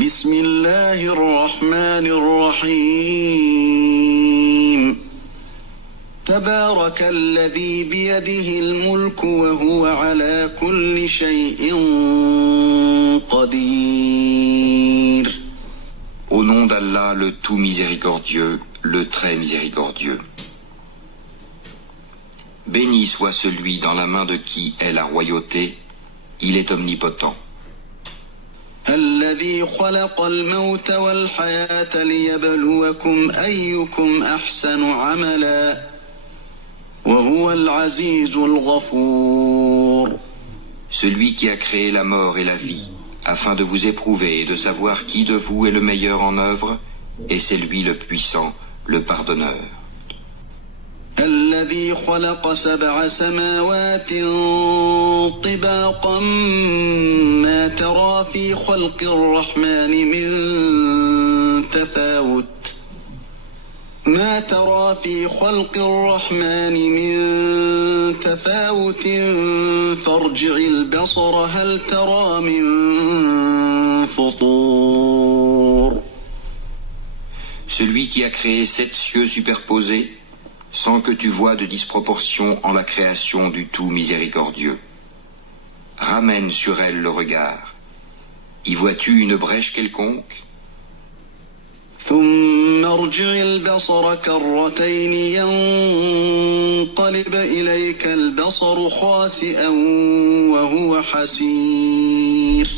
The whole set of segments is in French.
بسم الله الرحمن الرحيم تبارك الذي بيده الملك وهو على كل شيء قدير. Au nom d'Allah, le tout miséricordieux, le très miséricordieux. Béni soit celui dans la main de qui est la royauté, il est omnipotent. الذي خلق الموت والحياة ليبلوكم أيكم أحسن عملا وهو العزيز الغفور. Celui qui a créé la mort et la vie, afin de vous éprouver et de savoir qui de vous est le meilleur en œuvre, et c'est lui le puissant, le pardonneur. الذي خلق 7 سماوات طباقا ما ترى في خلق الرحمن من تفاوت فارجع البصر هل ترى من فطور. Celui qui a créé 7 cieux superposés, sans que tu vois de disproportion en la création du tout miséricordieux. Ramène sur elle le regard. Y vois-tu une brèche quelconque? ثم ارجع البصر كرتين ينقلب إليك البصر خاسئا وهو حسير.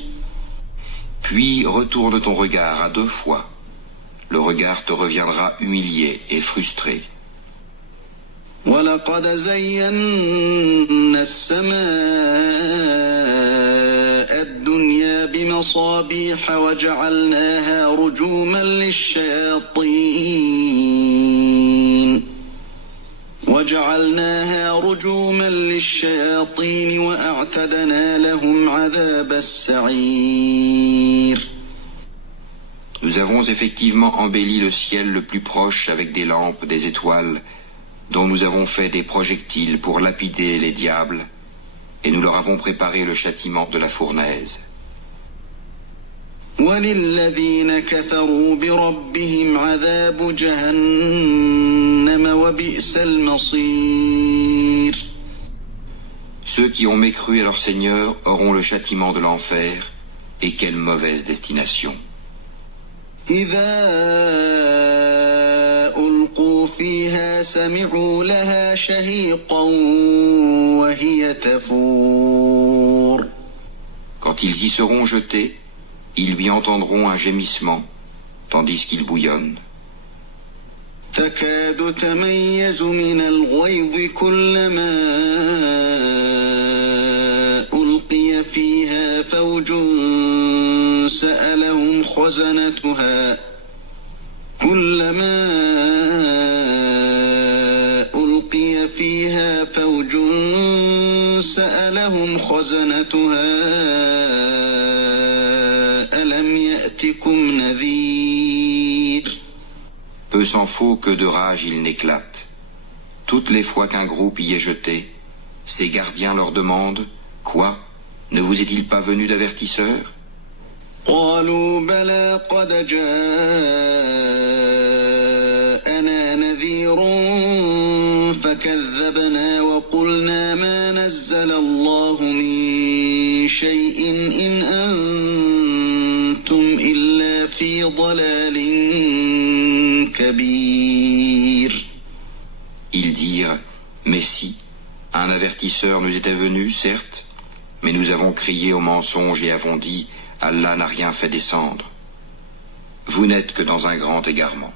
Puis retourne ton regard à 2 fois. Le regard te reviendra humilié et frustré. وَلَقَدْ زَيَّنَّا السَّمَاءَ الدُّنْيَا بِمَصَابِيحَ وَجَعَلْنَاهَا رُجُومًا لِلشَّيَاطِينِ وَأَعْتَدْنَا لَهُمْ عَذَابَ السَّعِيرِ. Nous avons effectivement embelli le ciel le plus proche avec des lampes, des étoiles, dont nous avons fait des projectiles pour lapider les diables, et nous leur avons préparé le châtiment de la fournaise. وَلِلَّذِينَ كَفَرُوا بِرَبِّهِمْ عَذَابُ جَهَنَّمَ وَبِئْسَ الْمَصِيرُ. Ceux qui ont mécru à leur Seigneur auront le châtiment de l'enfer, et quelle mauvaise destination. إِذَا أُلْقُوا فِيهَا سَمِعُوا لَهَا شَهِيقًا وَهِيَ تَفُورُ. Quand ils y seront jetés, ils lui entendront un gémissement, tandis qu'il bouillonne. تَكَادُ تَمَيَّزُ مِنَ الْغَيْظِ كُلَّمَا أُلْقِيَ فِيهَا فَوْجٌ سَأَلَهُمْ خَزَنَتُهَا أَلَمْ يَأْتِكُمْ نَذِيرٌ. Peu s'en faut que de rage il n'éclate. Toutes les fois qu'un groupe y est jeté, ses gardiens leur demandent « Quoi? Ne vous est-il pas venu d'avertisseur ?» قالوا بلى قد جاءنا نذير فكذبنا وقلنا ما نزل الله من شيء إن أنتم إلا في ضلال كبير. Ils dirent « Mais si, un avertisseur nous était venu, certes, mais nous avons crié au mensonge et avons dit « Allah n'a rien fait descendre. Vous n'êtes que dans un grand égarement. »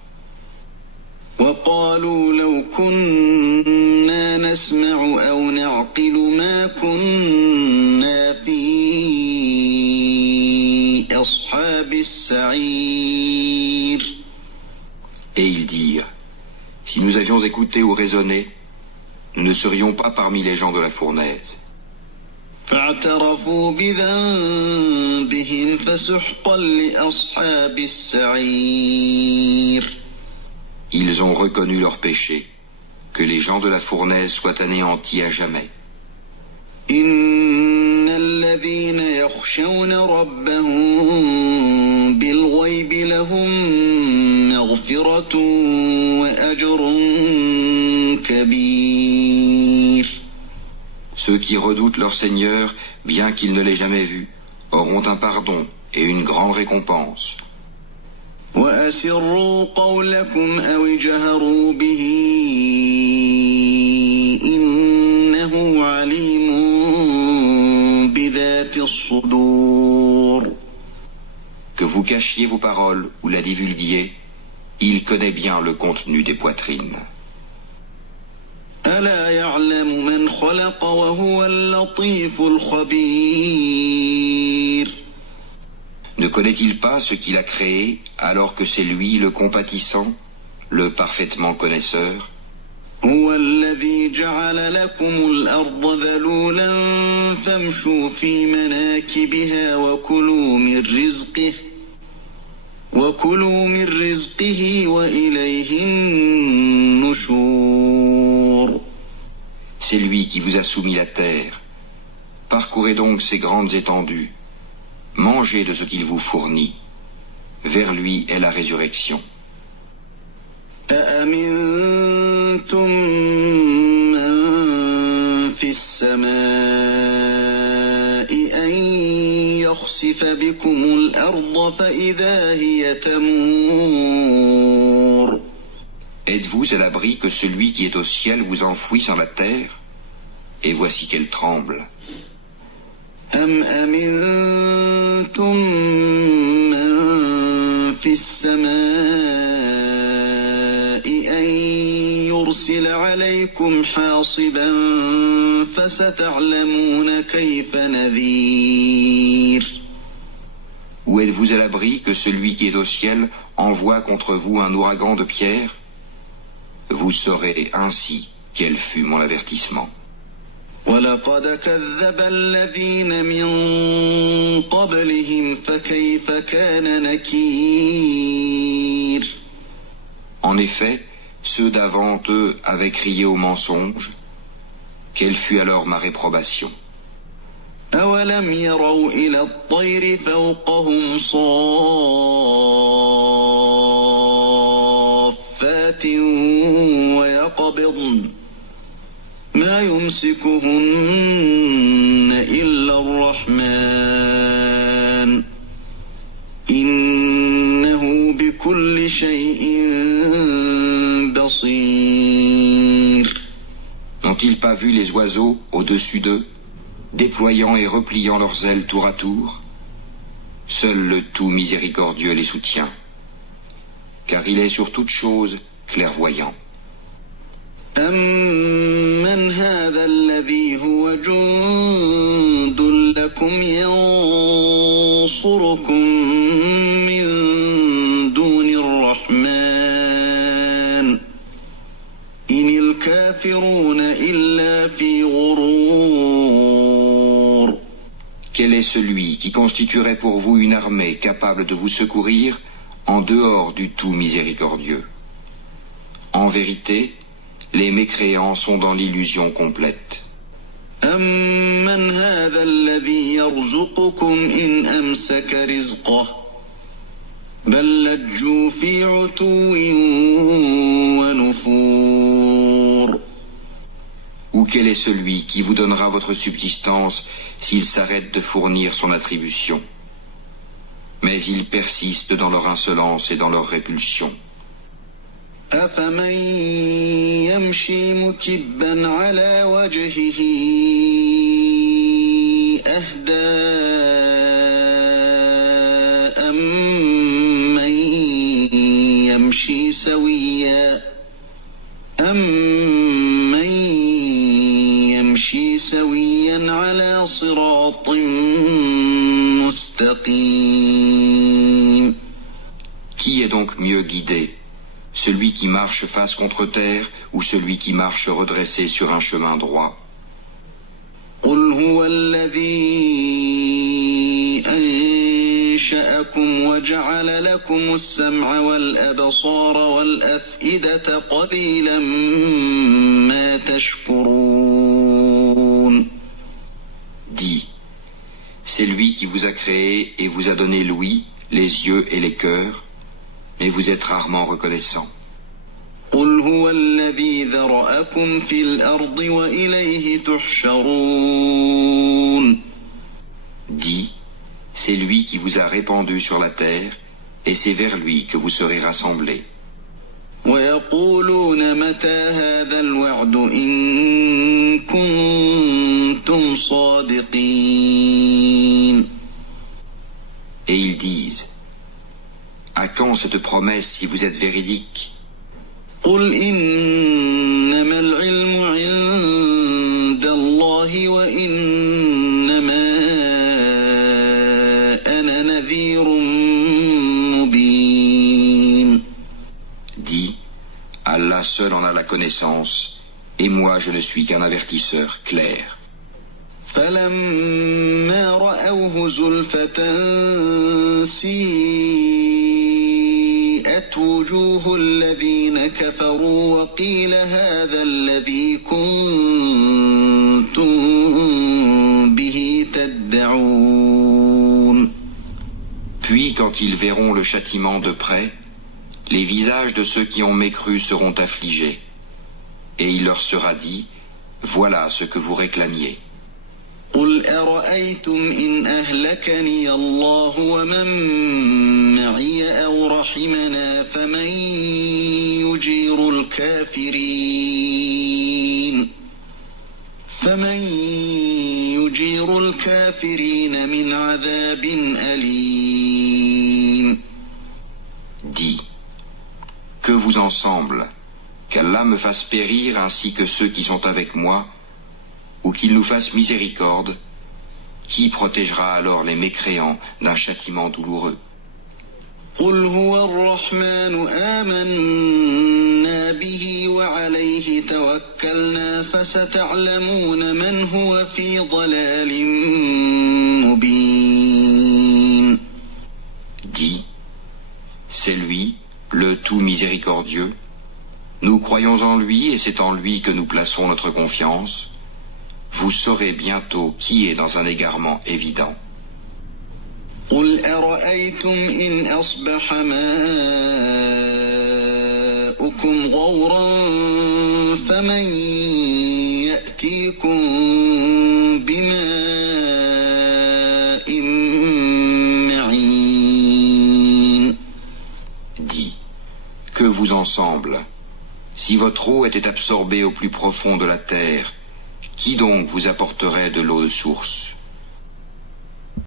وقالوا لو كنا نسمع أو نعقل ما كنا في أصحاب السعير. Et ils dirent, si nous avions écouté ou raisonné, nous ne serions pas parmi les gens de la fournaise. فاعترفوا بذنبهم فسحقا لأصحاب السعير. Ils ont reconnu leur péché, que les gens de la fournaise soient anéantis à jamais. إن الذين يخشون ربهم بالغيب لهم مغفرة وأجر كبير. Ceux qui redoutent leur Seigneur, bien qu'ils ne l'aient jamais vu, auront un pardon et une grande récompense. وأسروا قولكم أو اجهروا به إنه عليم بذات الصدور. Que vous cachiez vos paroles ou la divulguiez, il connaît bien le contenu des poitrines. ألا يعلم من خلق وهو اللطيف الخبير. Ne connaît-il pas ce qu'il a créé, alors que c'est lui le compatissant, le parfaitement connaisseur? هو الذي جعل لكم الأرض ذلولا فامشوا في مناكبها وكلوا من رزقه وإليه النشور. C'est lui qui vous a soumis la terre. Parcourez donc ces grandes étendues. Mangez de ce qu'il vous fournit. Vers lui est la résurrection. أأمنتم من في السماء أن يخسف بكم الأرض فإذا هي تمور. Êtes-vous à l'abri que celui qui est au ciel vous enfouisse en la terre? Et voici qu'elle tremble. أم أمنتم من في السماء أن يرسل عليكم حاصبا فستعلمون كيف نذير. Ou êtes-vous à l'abri que celui qui est au ciel envoie contre vous un ouragan de pierre? Vous saurez ainsi quel fut mon avertissement. ولقد كذب الذين من قبلهم فكيف كان نكير. En effet, ceux d'avant eux avaient crié au mensonge. Quelle fut alors ma réprobation? أولم يروا إلى الطير فوقهم صافات ويقبضن ما يمسكهن إلا الرحمن إنه بكل شيء بصير. N'ont-ils pas vu les oiseaux au-dessus d'eux, déployant et repliant leurs ailes tour à tour? Seul le tout miséricordieux les soutient, car il est sur toute chose clairvoyant. أمن هذا الذي هو جند لكم ينصركم من دون الرحمن إن الكافرون إلا في غرور. Quel est celui qui constituerait pour vous une armée capable de vous secourir en dehors du tout miséricordieux? En vérité, les mécréants sont dans l'illusion complète. أمن هذا الذي يرزقكم إن أمسك رزقه بل لجوا في عتو ونفور. Ou quel est celui qui vous donnera votre subsistance s'il s'arrête de fournir son attribution? Mais ils persistent dans leur insolence et dans leur répulsion. أفمن يمشي مكبا على وجهه أهدى أمن يمشي سويا على صراط مستقيم. Qui est donc mieux guidé? Celui qui marche face contre terre ou celui qui marche redressé sur un chemin droit? قل هو الذي أنشأكم وجعل لكم السمع والأبصار والأفئدة قليلا ما تشكرون. Dis, c'est lui qui vous a créé et vous a donné l'ouïe, les yeux et les cœurs, mais vous êtes rarement reconnaissants. قل هو الذي ذرأكم في الأرض وإليه تحشرون. Dis, c'est lui qui vous a répandu sur la terre, et c'est vers lui que vous serez rassemblés. ويقولون متى هذا الوعد إن كنتم صادقين. Et ils disent, à quand cette promesse si vous êtes véridique? قل إنما العلم عند الله وإنما أنا نذير مبين. Dis, Allah seul en a la connaissance, et moi je ne suis qu'un avertisseur clair. فلما رأوه زلفة سيئت وجوه الذين كفروا وقيل هذا الذي كنتم به تدعون. Puis quand ils verront le châtiment de près, les visages de ceux qui ont mécru seront affligés, et il leur sera dit, voilà ce que vous réclamiez. قل أرأيتم إن أهلكني الله ومن معي أو رحمنا فمن يجير الكافرين من عذاب أليم. Dis, que vous en semble, qu'Allah me fasse périr ainsi que ceux qui sont avec moi, ou qu'il nous fasse miséricorde, qui protégera alors les mécréants d'un châtiment douloureux? قل هو الرحمن آمنا به وعليه توكلنا فستعلمون من هو في ضلال مبين. Dis, c'est lui, le tout miséricordieux. Nous croyons en lui et c'est en lui que nous plaçons notre confiance. Vous saurez bientôt qui est dans un égarement évident. قل أرأيتم إن أصبح ماؤكم غورا فمن يأتيكم بماء معين. Dis, que vous en semble? Si votre eau était absorbée au plus profond de la terre, qui donc vous apporterait de l'eau de source?